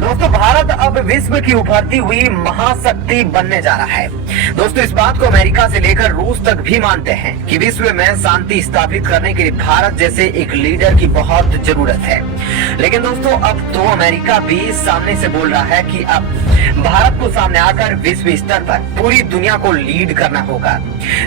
दोस्तों भारत अब विश्व की उभरती हुई महाशक्ति बनने जा रहा है। दोस्तों इस बात को अमेरिका से लेकर रूस तक भी मानते हैं कि विश्व में शांति स्थापित करने के लिए भारत जैसे एक लीडर की बहुत जरूरत है। लेकिन दोस्तों अब तो अमेरिका भी सामने से बोल रहा है कि अब भारत को सामने आकर विश्व स्तर पर पूरी दुनिया को लीड करना होगा।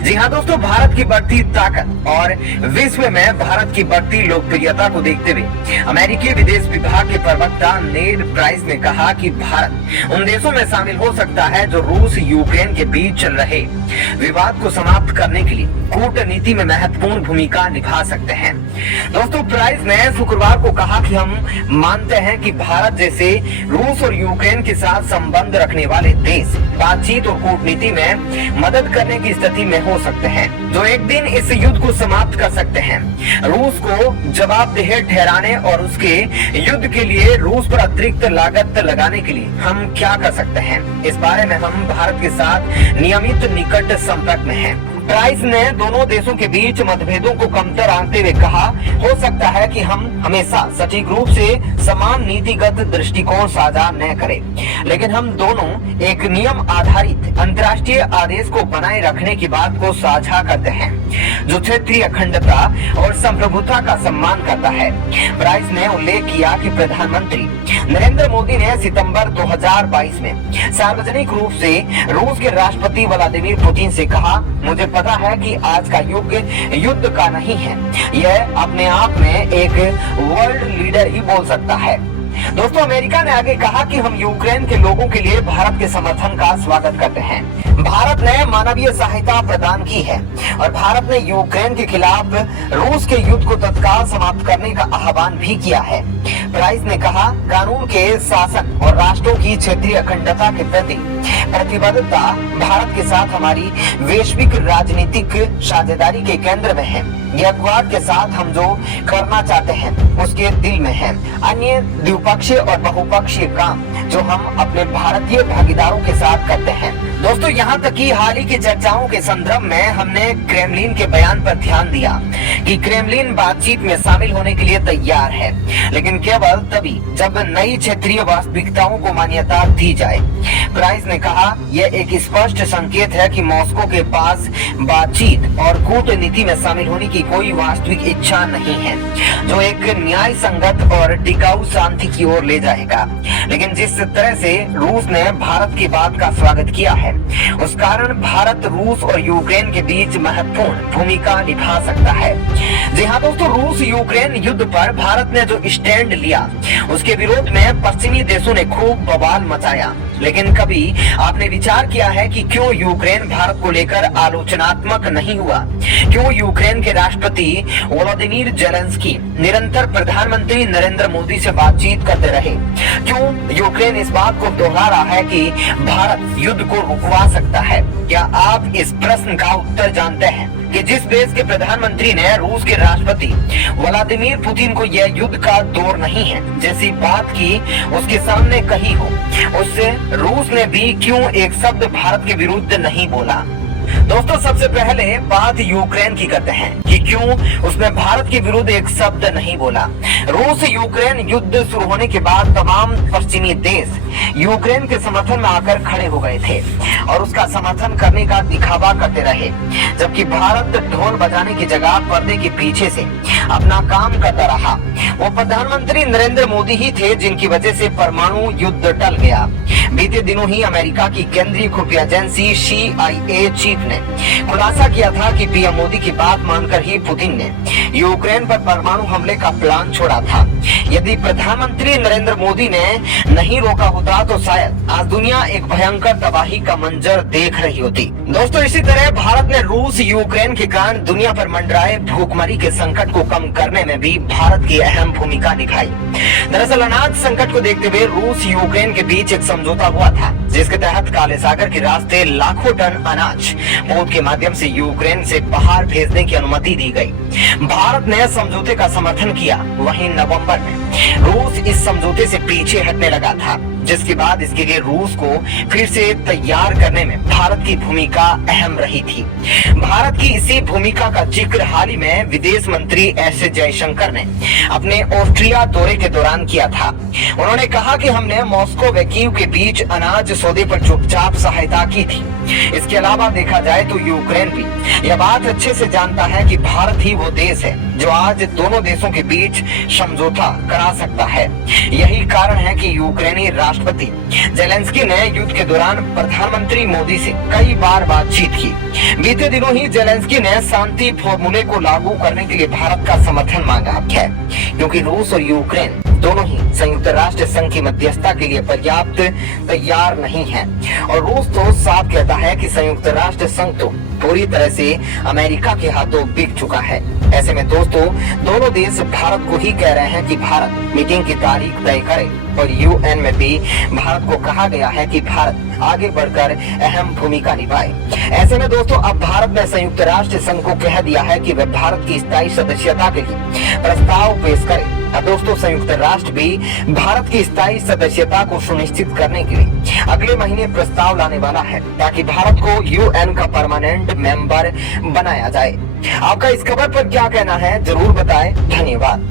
जी हाँ दोस्तों, भारत की बढ़ती ताकत और विश्व में भारत की बढ़ती लोकप्रियता को देखते हुए अमेरिकी विदेश विभाग के प्रवक्ता नेड प्राइस ने कहा कि भारत उन देशों में शामिल हो सकता है जो रूस यूक्रेन के बीच चल रहे विवाद को समाप्त करने के लिए कूटनीति में महत्वपूर्ण भूमिका निभा सकते हैं। दोस्तों प्राइस ने शुक्रवार को कहा कि हम मानते हैं कि भारत जैसे रूस और यूक्रेन के साथ संबंध रखने वाले देश बातचीत और कूटनीति में मदद करने की स्थिति में हो सकते हैं जो एक दिन इस युद्ध को समाप्त कर सकते हैं। रूस को जवाबदेह ठहराने और उसके युद्ध के लिए रूस पर अतिरिक्त लागत लगाने के लिए हम क्या कर सकते हैं, इस बारे में हम भारत के साथ नियमित निकट संपर्क में हैं। प्राइस ने दोनों देशों के बीच मतभेदों को कमतर आंकते हुए कहा, हो सकता है कि हम हमेशा सटीक रूप से समान नीतिगत दृष्टिकोण साझा न करें, लेकिन हम दोनों एक नियम आधारित अंतर्राष्ट्रीय आदेश को बनाए रखने की बात को साझा करते हैं जो क्षेत्रीय अखंडता और संप्रभुता का सम्मान करता है। प्राइस ने उल्लेख किया कि प्रधानमंत्री नरेंद्र मोदी ने सितंबर 2022 में सार्वजनिक रूप से रूस के राष्ट्रपति व्लादिमीर पुतिन से कहा, मुझे पता है कि आज का युग युद्ध का नहीं है, यह अपने आप में एक वर्ल्ड लीडर ही बोल सकता है। दोस्तों अमेरिका ने आगे कहा कि हम यूक्रेन के लोगों के लिए भारत के समर्थन का स्वागत करते हैं। भारत ने मानवीय सहायता प्रदान की है और भारत ने यूक्रेन के खिलाफ रूस के युद्ध को तत्काल समाप्त करने का आह्वान भी किया है। प्राइस ने कहा, कानून के शासन और राष्ट्रों की क्षेत्रीय अखंडता के प्रति प्रतिबद्धता भारत के साथ हमारी वैश्विक राजनीतिक साझेदारी के केंद्र में है। यह क्वाड के साथ हम जो करना चाहते हैं उसके दिल में है। अन्य द्विपक्षीय और बहुपक्षीय काम जो हम अपने भारतीय भागीदारों के साथ करते हैं। दोस्तों यहाँ तक कि हाल ही की चर्चाओं के संदर्भ में हमने क्रेमलिन के बयान पर ध्यान दिया कि क्रेमलिन बातचीत में शामिल होने के लिए तैयार है, लेकिन केवल तभी जब नई क्षेत्रीय वास्तविकताओं को मान्यता दी जाए। प्राइस ने कहा, यह एक स्पष्ट संकेत है कि मॉस्को के पास बातचीत और कूटनीति में शामिल होने की कोई वास्तविक इच्छा नहीं है जो एक न्याय संगत और टिकाऊ शांति की ओर ले जाएगा। लेकिन जिस तरह से रूस ने भारत की बात का स्वागत किया है उस कारण भारत रूस और यूक्रेन के बीच महत्वपूर्ण भूमिका निभा सकता है। जी हाँ दोस्तों, रूस यूक्रेन युद्ध पर भारत ने जो स्टैंड लिया उसके विरोध में पश्चिमी देशों ने खूब बवाल मचाया, लेकिन कभी आपने विचार किया है कि क्यों यूक्रेन भारत को लेकर आलोचनात्मक नहीं हुआ? क्यों यूक्रेन के राष्ट्रपति व्लादिमीर जेलेंस्की निरंतर प्रधानमंत्री नरेंद्र मोदी से बातचीत करते रहे? क्यों यूक्रेन इस बात को दोहरा रहा है कि भारत युद्ध को रुकवा सकता है? क्या आप इस प्रश्न का उत्तर जानते हैं कि जिस देश के प्रधानमंत्री ने रूस के राष्ट्रपति व्लादिमीर पुतिन को यह युद्ध का दौर नहीं है जैसी बात की उसके सामने कही हो, उससे रूस ने भी क्यों एक शब्द भारत के विरुद्ध नहीं बोला? दोस्तों सबसे पहले बात यूक्रेन की करते हैं कि क्यों उसने भारत के विरुद्ध एक शब्द नहीं बोला। रूस यूक्रेन युद्ध शुरू होने के बाद तमाम पश्चिमी देश यूक्रेन के समर्थन में आकर खड़े हो गए थे और उसका समर्थन करने का दिखावा करते रहे, जबकि भारत ढोल बजाने की जगह पर्दे के पीछे से अपना काम करता रहा। वो प्रधानमंत्री नरेंद्र मोदी ही थे जिनकी वजह से परमाणु युद्ध टल गया। बीते दिनों ही अमेरिका की केंद्रीय खुफिया एजेंसी CIA चीफ ने खुलासा किया था कि पीएम मोदी की बात मानकर ही पुतिन ने यूक्रेन पर परमाणु हमले का प्लान छोड़ा था। यदि प्रधानमंत्री नरेंद्र मोदी ने नहीं रोका होता तो शायद आज दुनिया एक भयंकर तबाही का मंजर देख रही होती। दोस्तों इसी तरह भारत ने रूस यूक्रेन के कारण दुनिया पर मंडराए भूखमरी के संकट को कम करने में भी भारत की अहम भूमिका निभाई। दरअसल अनाज संकट को देखते हुए रूस यूक्रेन के बीच एक समझौता हुआ था जिसके तहत काले सागर के रास्ते लाखों टन अनाज पोत के माध्यम से यूक्रेन से बाहर भेजने की अनुमति दी गई। भारत ने समझौते का समर्थन किया। वहीं नवंबर में रूस इस समझौते से पीछे हटने लगा था। जिसके बाद इसके लिए रूस को फिर से तैयार करने में भारत की भूमिका अहम रही थी। भारत की इसी भूमिका का जिक्र हाल ही में विदेश मंत्री एस जयशंकर ने अपने ऑस्ट्रिया दौरे के दौरान किया था। उन्होंने कहा कि हमने मॉस्को व कीव के बीच अनाज सौदे पर चुपचाप सहायता की थी। इसके अलावा देखा जाए तो यूक्रेन भी यह बात अच्छे से जानता है कि भारत ही वो देश है जो आज दोनों देशों के बीच समझौता करा सकता है। यही कारण है कि यूक्रेनी राष्ट्रपति जेलेंस्की ने युद्ध के दौरान प्रधानमंत्री मोदी से कई बार बातचीत की। बीते दिनों ही जेलेंस्की ने शांति फॉर्मूले को लागू करने के लिए भारत का समर्थन मांगा है, क्योंकि रूस और यूक्रेन दोनों ही संयुक्त राष्ट्र संघ की मध्यस्थता के लिए पर्याप्त तैयार नहीं है। और रूस तो साफ कहता है कि संयुक्त राष्ट्र संघ तो पूरी तरह से अमेरिका के हाथों बिक चुका है। ऐसे में दोस्तों दोनों देश भारत को ही कह रहे हैं कि भारत मीटिंग की तारीख तय करे, और यूएन में भी भारत को कहा गया है कि भारत आगे बढ़कर अहम भूमिका निभाए। ऐसे में दोस्तों अब भारत ने संयुक्त राष्ट्र संघ को कह दिया है कि वह भारत की स्थायी सदस्यता के लिए प्रस्ताव पेश करे। अब दोस्तों संयुक्त राष्ट्र भी भारत की स्थायी सदस्यता को सुनिश्चित करने के लिए अगले महीने प्रस्ताव लाने वाला है, ताकि भारत को यूएन का परमानेंट मेंबर बनाया जाए। आपका इस खबर पर क्या कहना है जरूर बताएं। धन्यवाद।